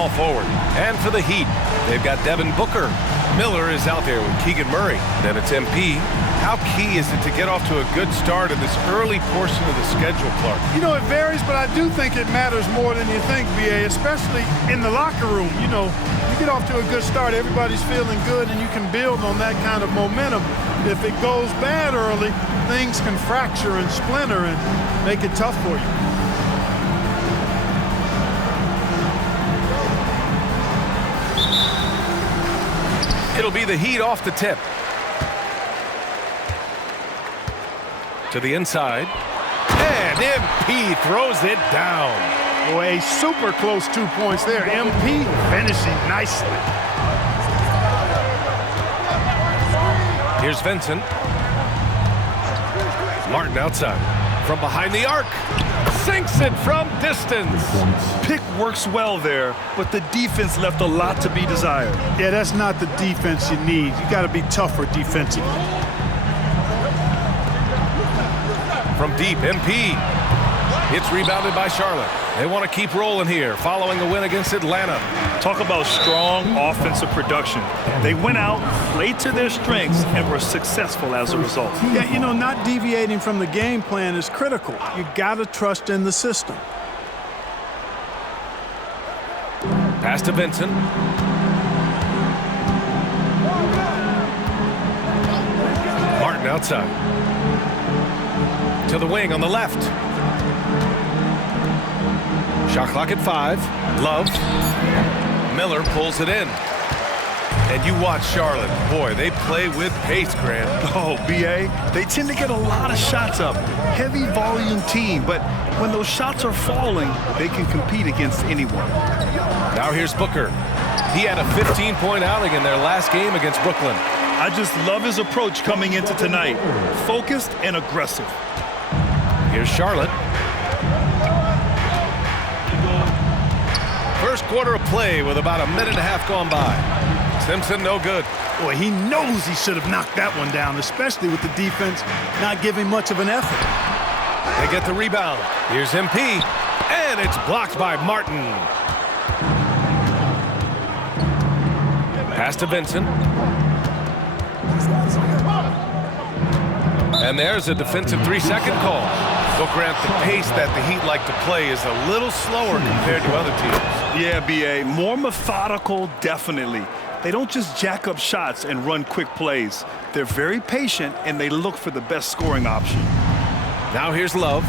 small forward. And for the Heat, they've got Devin Booker. Miller is out there with Keegan Murray. Then it's MP. How key is it to get off to a good start in this early portion of the schedule, Clark? You know, it varies, but I do think it matters more than you think, BA, especially in the locker room. You know, you get off to a good start, everybody's feeling good, and you can build on that kind of momentum. If it goes bad early, things can fracture and splinter and make it tough for you. It'll be the Heat off the tip. To the inside. And MP throws it down. Boy, a super close 2 points there. MP finishing nicely. Here's Vincent. Martin outside. From behind the arc. Sinks it from distance. Pick works well there, but the defense left a lot to be desired. Yeah, that's not the defense you need. You got to be tougher defensively. From deep, MP. It's rebounded by Charlotte. They want to keep rolling here, following a win against Atlanta. Talk about strong offensive production. They went out, played to their strengths, and were successful as a result. Yeah, you know, not deviating from the game plan is critical. You got to trust in the system. Pass to Vincent. Martin outside. To the wing on the left. Shot clock at 5. Love. Miller pulls it in. And you watch Charlotte. Boy, they play with pace, Grant. Oh, BA, they tend to get a lot of shots up. Heavy volume team, but when those shots are falling, they can compete against anyone. Now here's Booker. He had a 15-point outing in their last game against Brooklyn. I just love his approach coming into tonight. Focused and aggressive. Here's Charlotte. First quarter of play with about a minute and a half gone by. Simpson no good. Boy, he knows he should have knocked that one down, especially with the defense not giving much of an effort. They get the rebound. Here's MP, and it's blocked by Martin. Pass to Vincent. And there's a defensive 3-second call. Well, Grant, the pace that the Heat like to play is a little slower compared to other teams. Yeah, BA, more methodical, definitely. They don't just jack up shots and run quick plays. They're very patient, and they look for the best scoring option. Now here's Love.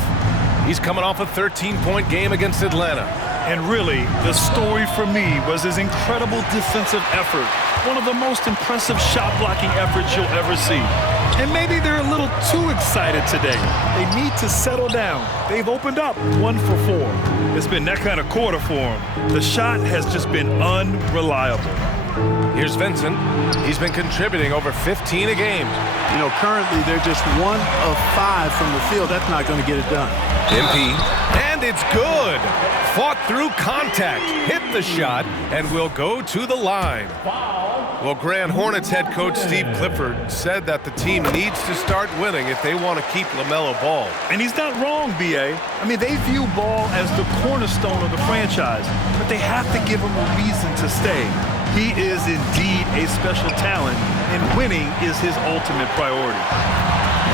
He's coming off a 13-point game against Atlanta. And really, the story for me was his incredible defensive effort. One of the most impressive shot-blocking efforts you'll ever see. And maybe they're a little too excited today. They need to settle down. They've opened up 1 for 4. It's been that kind of quarter for them. The shot has just been unreliable. Here's Vincent. He's been contributing over 15 a game. You know, currently they're just 1 of 5 from the field. That's not going to get it done. MP, and it's good. Fought through contact, hit the shot, and will go to the line. Well, Grand Hornets head coach Steve Clifford said that the team needs to start winning if they want to keep LaMelo Ball. And he's not wrong, B.A. I mean, they view Ball as the cornerstone of the franchise, but they have to give him a reason to stay. He is indeed a special talent, and winning is his ultimate priority.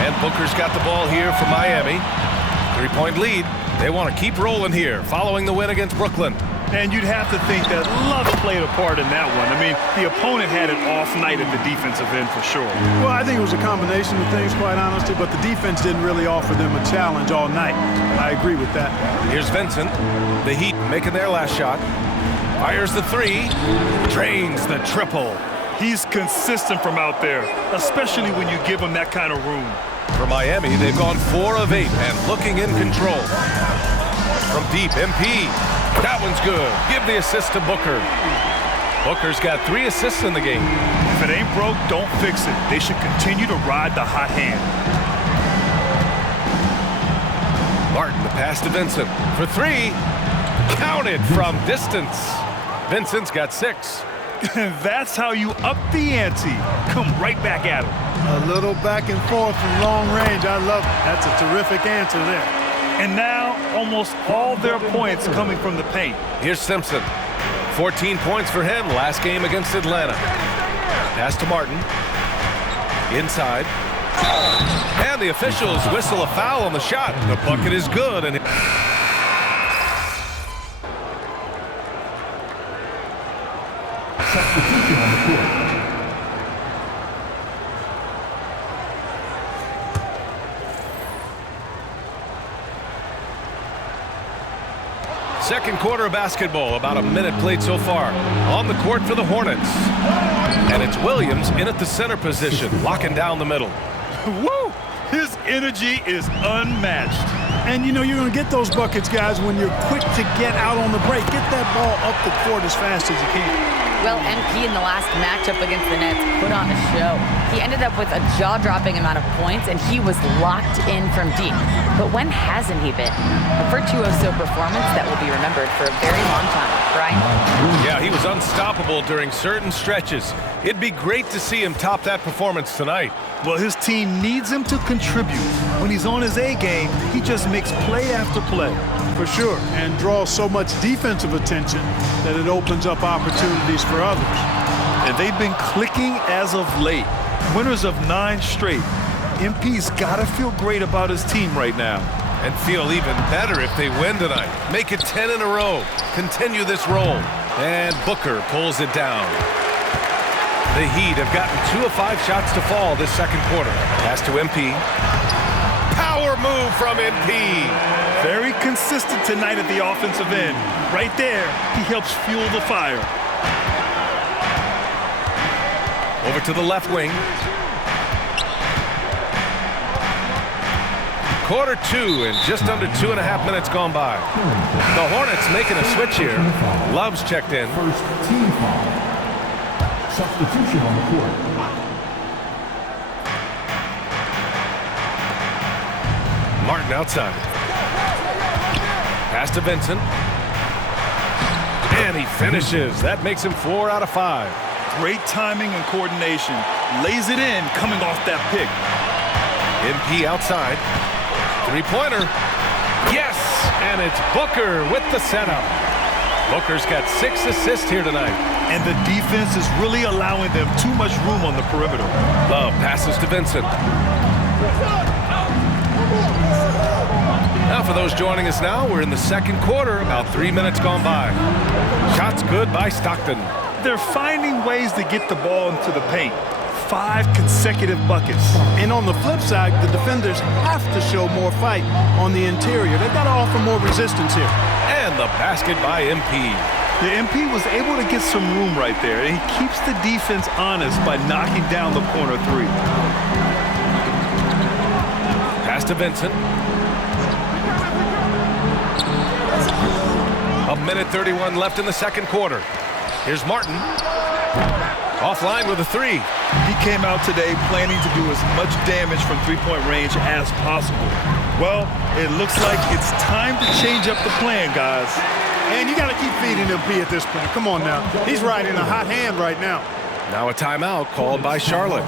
And Booker's got the ball here for Miami. 3-point lead. They want to keep rolling here following the win against Brooklyn. And you'd have to think that Love played a part in that one. I mean, the opponent had an off night at the defensive end for sure. Well, I think it was a combination of things, quite honestly, but the defense didn't really offer them a challenge all night. I agree with that. Here's Vincent. The Heat making their last shot. Fires the 3. Drains the triple. He's consistent from out there, especially when you give him that kind of room. For Miami, they've gone 4 of 8 and looking in control. From deep, MP. That one's good. Give the assist to Booker. Booker's got 3 assists in the game. If it ain't broke, don't fix it. They should continue to ride the hot hand. Martin, the pass to Vincent. For 3. Counted from distance. Vincent's got 6. That's how you up the ante. Come right back at him. A little back and forth from long range. I love it. That's a terrific answer there. And now, almost all their points coming from the paint. Here's Simpson. 14 points for him last game against Atlanta. Pass to Martin. Inside. And the officials whistle a foul on the shot. The bucket is good. And substitution on the court. second quarter of basketball, about a minute played so far. On the court for the Hornets. And it's Williams in at the center position, locking down the middle. Woo! His energy is unmatched. And you know you're going to get those buckets, guys, when you're quick to get out on the break. Get that ball up the court as fast as you can. Well, MP in the last matchup against the Nets put on a show. He ended up with a jaw-dropping amount of points, and he was locked in from deep. But when hasn't he been? A virtuoso performance that will be remembered for a very long time. Brian? Yeah, he was unstoppable during certain stretches. It'd be great to see him top that performance tonight. Well, his team needs him to contribute. When he's on his A game, he just makes play after play. For sure, and draws so much defensive attention that it opens up opportunities for others. And they've been clicking as of late. Winners of 9 straight. MP's got to feel great about his team right now. And feel even better if they win tonight. Make it 10 in a row. Continue this roll. And Booker pulls it down. The Heat have gotten 2 of 5 shots to fall this second quarter. Pass to MP. Power move from MP. Very consistent tonight at the offensive end. Right there, he helps fuel the fire. Over to the left wing. Quarter 2 and just under 2.5 minutes gone by. The Hornets making a switch here. Love's checked in. First team foul. Substitution on the court. Martin outside. Pass to Vincent. And he finishes. That makes him 4 out of 5. Great timing and coordination. Lays it in coming off that pick. MP outside. Three-pointer. Yes! And it's Booker with the setup. Booker's got 6 assists here tonight. And the defense is really allowing them too much room on the perimeter. Love passes to Vincent. Now for those joining us now, we're in the second quarter, about 3 minutes gone by. Shots good by Stockton. They're finding ways to get the ball into the paint. 5 consecutive buckets. And on the flip side, the defenders have to show more fight on the interior. They've got to offer more resistance here. And the basket by MP. The MP was able to get some room right there, and he keeps the defense honest by knocking down the corner 3. Pass to Vincent. A minute 31 left in the second quarter. Here's Martin. Offline with a 3. He came out today planning to do as much damage from three-point range as possible. Well, it looks like it's time to change up the plan, guys. And you got to keep feeding MP at this point. Come on now. He's riding a hot hand right now. Now a timeout called by Charlotte.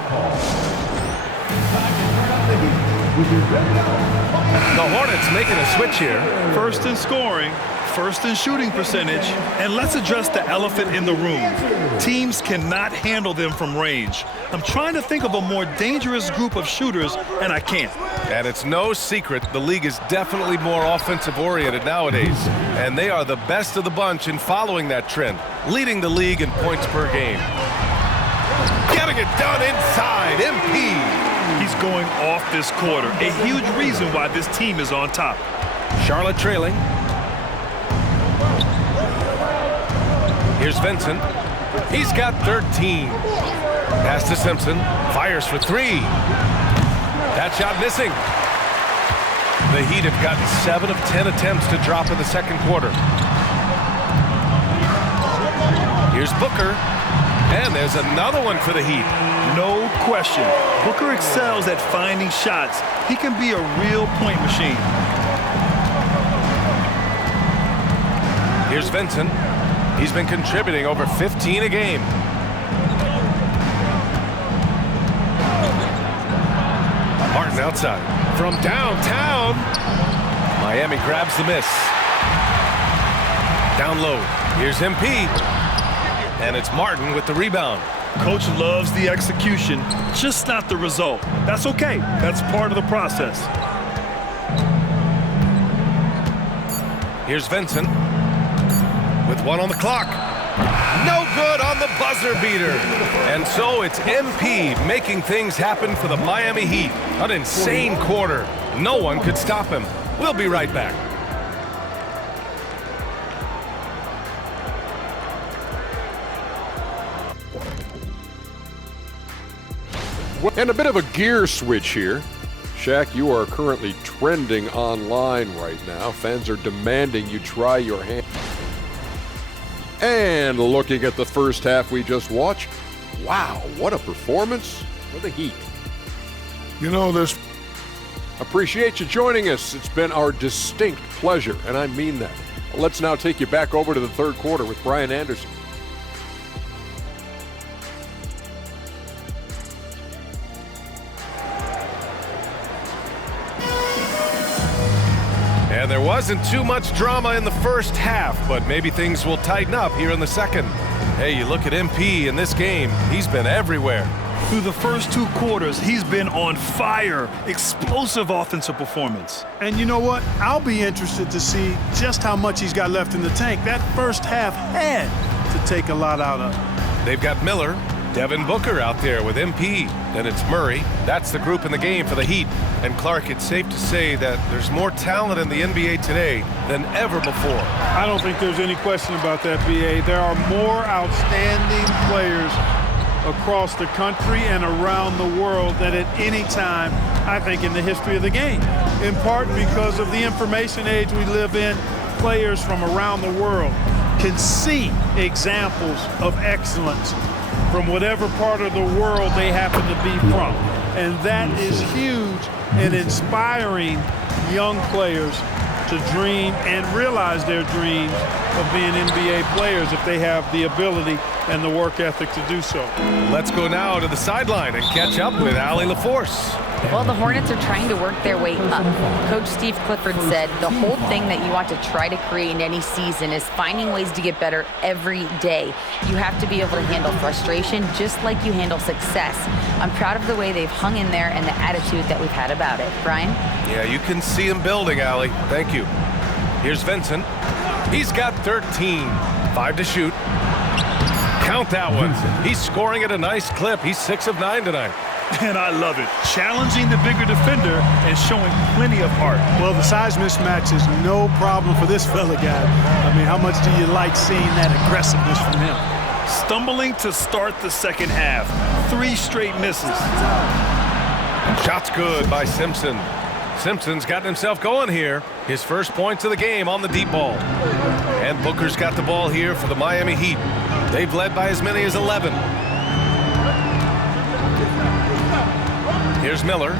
The Hornets making a switch here. First in scoring, first in shooting percentage, and let's address the elephant in the room. Teams cannot handle them from range. I'm trying to think of a more dangerous group of shooters, and I can't. And it's no secret the league is definitely more offensive-oriented nowadays. And they are the best of the bunch in following that trend, leading the league in points per game. Getting it done inside, MP. He's going off this quarter, a huge reason why this team is on top. Charlotte trailing. Here's Vincent. He's got 13. Pass to Simpson. Fires for 3. That shot missing. The Heat have gotten 7 of 10 attempts to drop in the second quarter. Here's Booker. And there's another one for the Heat. No question. Booker excels at finding shots. He can be a real point machine. Here's Vincent. He's been contributing over 15 a game. Martin outside. From downtown. Miami grabs the miss. Down low. Here's MP. And it's Martin with the rebound. Coach loves the execution, just not the result. That's okay. That's part of the process. Here's Vincent with 1 on the clock. No good on the buzzer beater. And so it's MP making things happen for the Miami Heat. An insane quarter. No one could stop him. We'll be right back. And a bit of a gear switch here. Shaq, you are currently trending online right now. Fans are demanding you try your hand. And looking at the first half we just watched, wow, what a performance for the Heat. You know, there's Appreciate you joining us. It's been our distinct pleasure, and I mean that. Let's now take you back over to the third quarter with Brian Anderson. And there wasn't too much drama in the first half, but maybe things will tighten up here in the second. Hey, you look at MP in this game, he's been everywhere. Through the first 2 quarters, he's been on fire. Explosive offensive performance. And you know what? I'll be interested to see just how much he's got left in the tank. That first half had to take a lot out of him. They've got Miller, Devin Booker out there with MP. Then it's Murray. That's the group in the game for the Heat. And Clark, it's safe to say that there's more talent in the NBA today than ever before. I don't think there's any question about that, B.A. There are more outstanding players across the country and around the world than at any time, I think, in the history of the game. In part because of the information age we live in, players from around the world can see examples of excellence from whatever part of the world they happen to be from. And that is huge in inspiring young players to dream and realize their dreams of being NBA players if they have the ability and the work ethic to do so. Let's go now to the sideline and catch up with Allie LaForce. Well, the Hornets are trying to work their way up. Coach Steve Clifford said the whole thing that you want to try to create in any season is finding ways to get better every day. You have to be able to handle frustration just like you handle success. I'm proud of the way they've hung in there and the attitude that we've had about it. Brian? Yeah, you can see him building, Allie. Thank you. Here's Vincent. He's got 13. 5 to shoot. Count that one. He's scoring at a nice clip. He's 6 of 9 tonight. And I love it. Challenging the bigger defender and showing plenty of heart. Well, the size mismatch is no problem for this fella guy. I mean, how much do you like seeing that aggressiveness from him? Stumbling to start the second half. 3 straight misses. Shot's good by Simpson. Simpson's gotten himself going here. His first points of the game on the deep ball. And Booker's got the ball here for the Miami Heat. They've led by as many as 11. Here's Miller.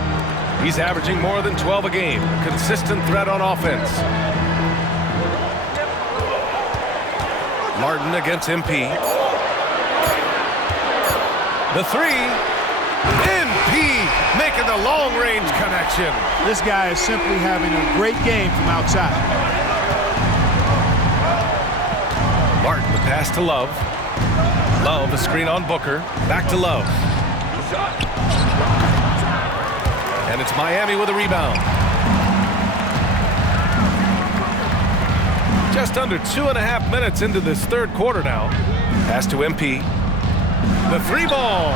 He's averaging more than 12 a game. A consistent threat on offense. Martin against MP. The 3. MP making the long-range connection. This guy is simply having a great game from outside. Martin, the pass to Love. Love, a screen on Booker. Back to Love. And it's Miami with a rebound. Just under 2.5 minutes into this third quarter now. Pass to MP. The 3 ball.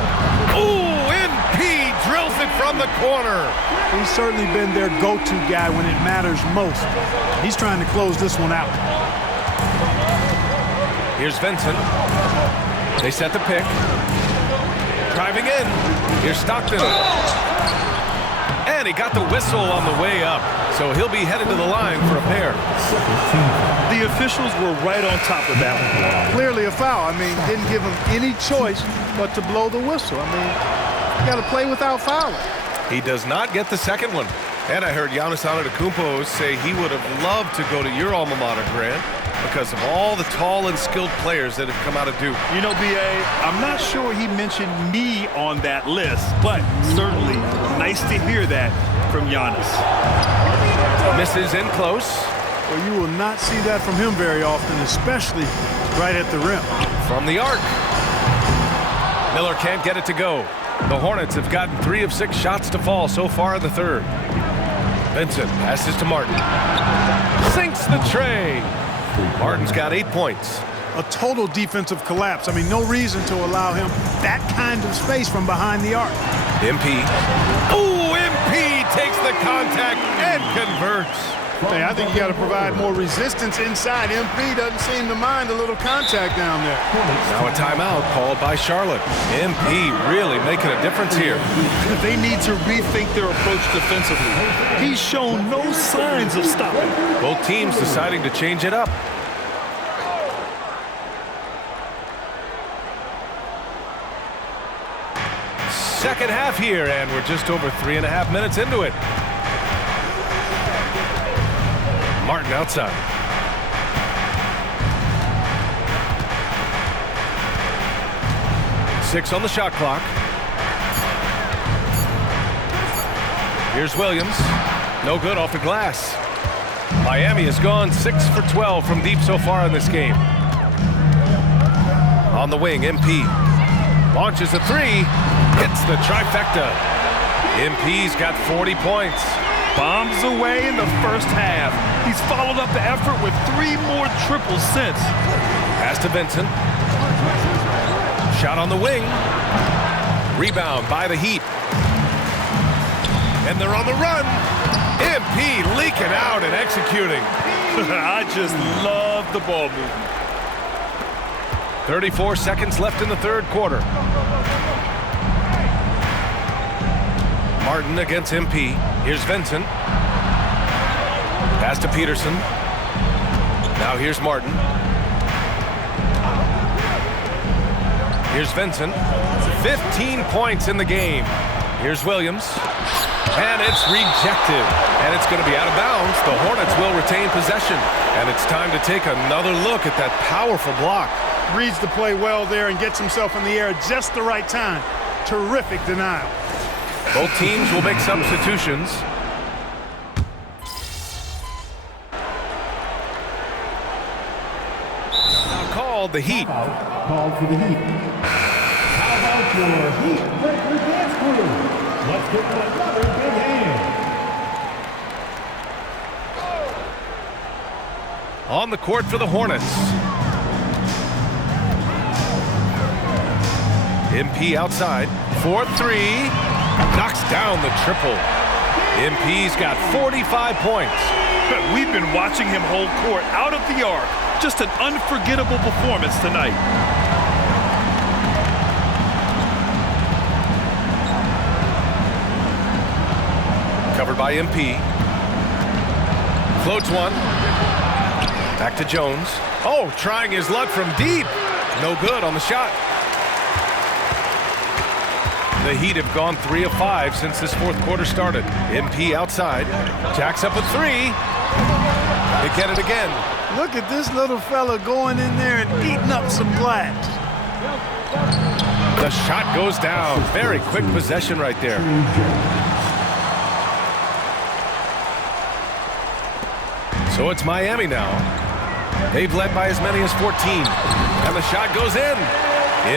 Ooh, MP drills it from the corner. He's certainly been their go-to guy when it matters most. He's trying to close this one out. Here's Vincent. They set the pick. Driving in. Here's Stockton. And he got the whistle on the way up. So he'll be headed to the line for a pair. The officials were right on top of that one. Clearly a foul. I mean, didn't give him any choice but to blow the whistle. I mean, you got to play without fouling. He does not get the second one. And I heard Giannis Antetokounmpo say he would have loved to go to your alma mater, Grant, because of all the tall and skilled players that have come out of Duke. You know, B.A., I'm not sure he mentioned me on that list, but certainly nice to hear that from Giannis. Misses in close. Well, you will not see that from him very often, especially right at the rim. From the arc. Miller can't get it to go. The Hornets have gotten 3 of 6 shots to fall so far in the third. Vincent passes to Martin. Sinks the tray. Martin's got 8 points. A total defensive collapse. I mean, no reason to allow him that kind of space from behind the arc. MP. Oh, MP takes the contact and converts. Hey, I think you got to provide more resistance inside. MP doesn't seem to mind a little contact down there. Now a timeout called by Charlotte. MP really making a difference here. They need to rethink their approach defensively. He's shown no signs of stopping. Both teams deciding to change it up. Second half here, and we're just over 3.5 minutes into it. Martin outside. Six on the shot clock. Here's Williams. No good off the glass. Miami has gone 6 for 12 from deep so far in this game. On the wing, MP. Launches a 3. Hits the trifecta. MP's got 40 points. Bombs away in the first half. He's followed up the effort with 3 more triples since. Pass to Vincent. Shot on the wing. Rebound by the Heat. And they're on the run. MP leaking out and executing. I just love the ball movement. 34 seconds left in the third quarter. Martin against MP. Here's Vincent. Pass to Peterson. Now here's Martin. Here's Vincent. 15 points in the game. Here's Williams. And it's rejected. And it's going to be out of bounds. The Hornets will retain possession. And it's time to take another look at that powerful block. Reads the play well there and gets himself in the air at just the right time. Terrific denial. Both teams will make substitutions. Now called the Heat. Called for the Heat. How about your Heat Breaker dance crew? Let's give them another big hand. On the court for the Hornets. MP outside. 4-3. Knocks down the triple. MP's got 45 points. We've been watching him hold court out of the arc. Just an unforgettable performance tonight. Covered by MP. Floats one. Back to Jones. Oh, trying his luck from deep. No good on the shot. The Heat have gone 3 of 5 since this fourth quarter started. MP outside. Jacks up a 3. They get it again. Look at this little fella going in there and eating up some glass. The shot goes down. Very quick possession right there. So it's Miami now. They've led by as many as 14. And the shot goes in.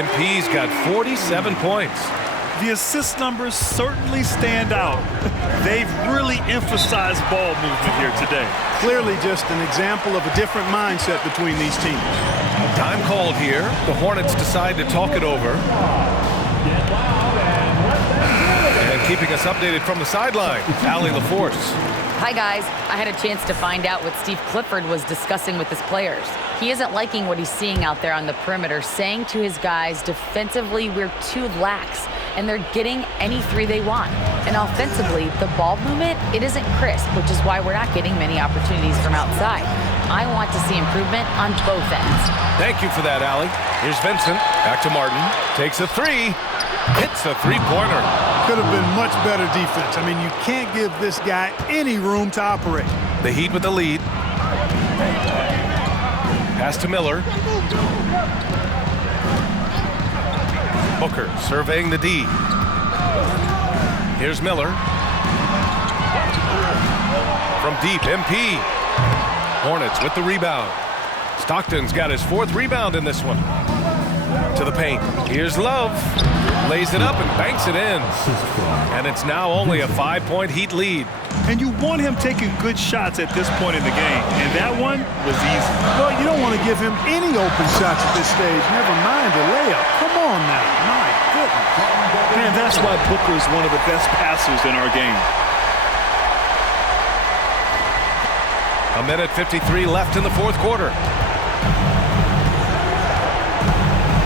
MP's got 47 points. The assist numbers certainly stand out. They've really emphasized ball movement here today. Clearly just an example of a different mindset between these teams. Time called here. The Hornets decide to talk it over. And keeping us updated from the sideline, Allie LaForce. Hi, guys. I had a chance to find out what Steve Clifford was discussing with his players. He isn't liking what he's seeing out there on the perimeter, saying to his guys, defensively, we're too lax, and they're getting any 3 they want. And offensively, the ball movement, it isn't crisp, which is why we're not getting many opportunities from outside. I want to see improvement on both ends. Thank you for that, Allie. Here's Vincent. Back to Martin. Takes a 3. Hits a 3-pointer. Could have been much better defense. I mean, you can't give this guy any room to operate. The Heat with the lead. Pass to Miller. Booker surveying the D. Here's Miller. From deep, MP. Hornets with the rebound. Stockton's got his 4th rebound in this one. To the paint. Here's Love. Lays it up and banks it in. And it's now only a 5-point Heat lead. And you want him taking good shots at this point in the game. And that one was easy. Well, you don't want to give him any open shots at this stage. Never mind a layup. Come on now. My goodness. Man, that's why Booker is one of the best passers in our game. A minute 53 left in the 4th quarter.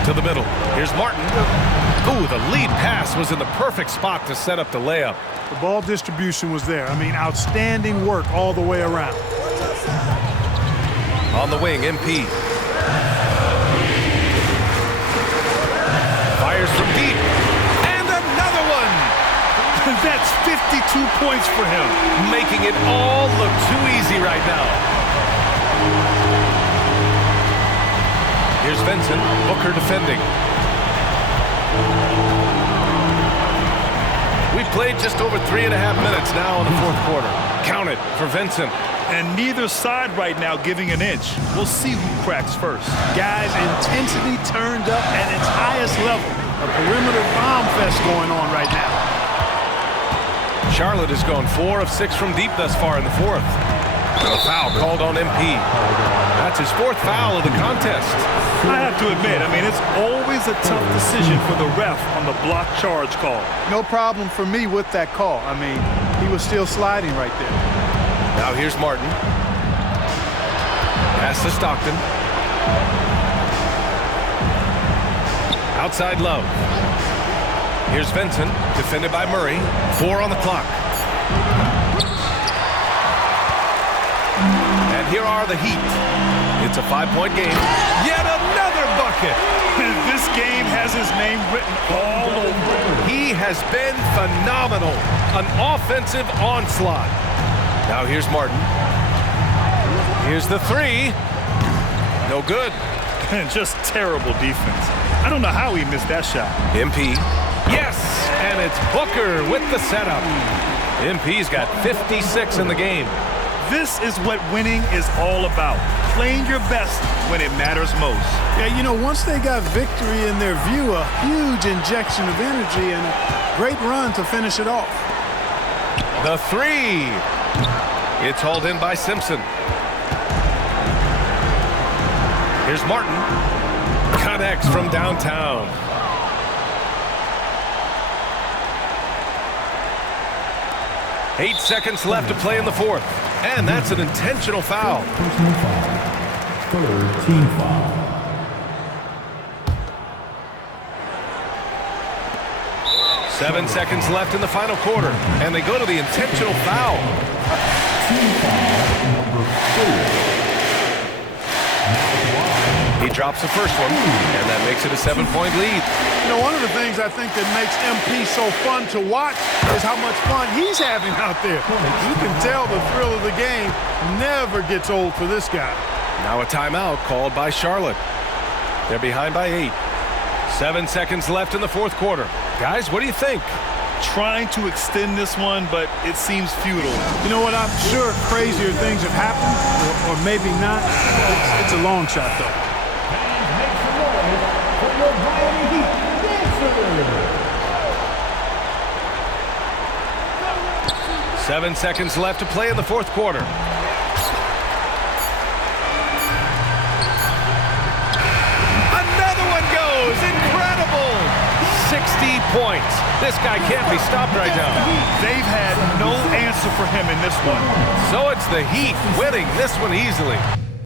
To the middle. Here's Martin. Ooh, the lead pass was in the perfect spot to set up the layup. The ball distribution was there. I mean, outstanding work all the way around. On the wing, MP. Fires from deep. And another one! That's 52 points for him. Making it all look too easy right now. Here's Vincent. Booker defending. We've played just over 3.5 minutes now in the 4th quarter. Count it for Vincent. And neither side right now giving an inch. We'll see who cracks first. Guys, intensity turned up at its highest level. A perimeter bomb fest going on right now. Charlotte has gone 4 of 6 from deep thus far in the 4th. A foul called on MP. That's his 4th foul of the contest. I have to admit, I mean, it's always a tough decision for the ref on the block charge call. No problem for me with that call. I mean, he was still sliding right there. Now here's Martin. Pass to Stockton. Outside Love. Here's Vincent, defended by Murray. 4 on the clock. And here are the Heat. It's a 5-point game. Yet another bucket. This game has his name written all over it. He has been phenomenal. An offensive onslaught. Now here's Martin. Here's the 3. No good. Just terrible defense. I don't know how he missed that shot. MP. Yes, and it's Booker with the setup. MP's got 56 in the game. This is what winning is all about. Playing your best when it matters most. Yeah, you know, once they got victory in their view, a huge injection of energy and a great run to finish it off. The 3. It's hauled in by Simpson. Here's Martin. Connects from downtown. Eight seconds left to play in the 4th. And that's an intentional foul. Personal foul. 3rd team foul. Seven seconds left in the final quarter. And they go to the intentional foul. Team foul number 4. He drops the first one, and that makes it a 7-point lead. You know, one of the things I think that makes MP so fun to watch is how much fun he's having out there. You can tell the thrill of the game never gets old for this guy. Now a timeout called by Charlotte. They're behind by 8. 7 seconds left in the 4th quarter. Guys, what do you think? Trying to extend this one, but it seems futile. You know what? I'm sure crazier things have happened, or maybe not. It's a long shot, though. For your Miami Heat Dancers. 7 seconds left to play in the 4th quarter. Another one goes! Incredible! 60 points. This guy can't be stopped right now. They've had no answer for him in this one. So it's the Heat winning this one easily.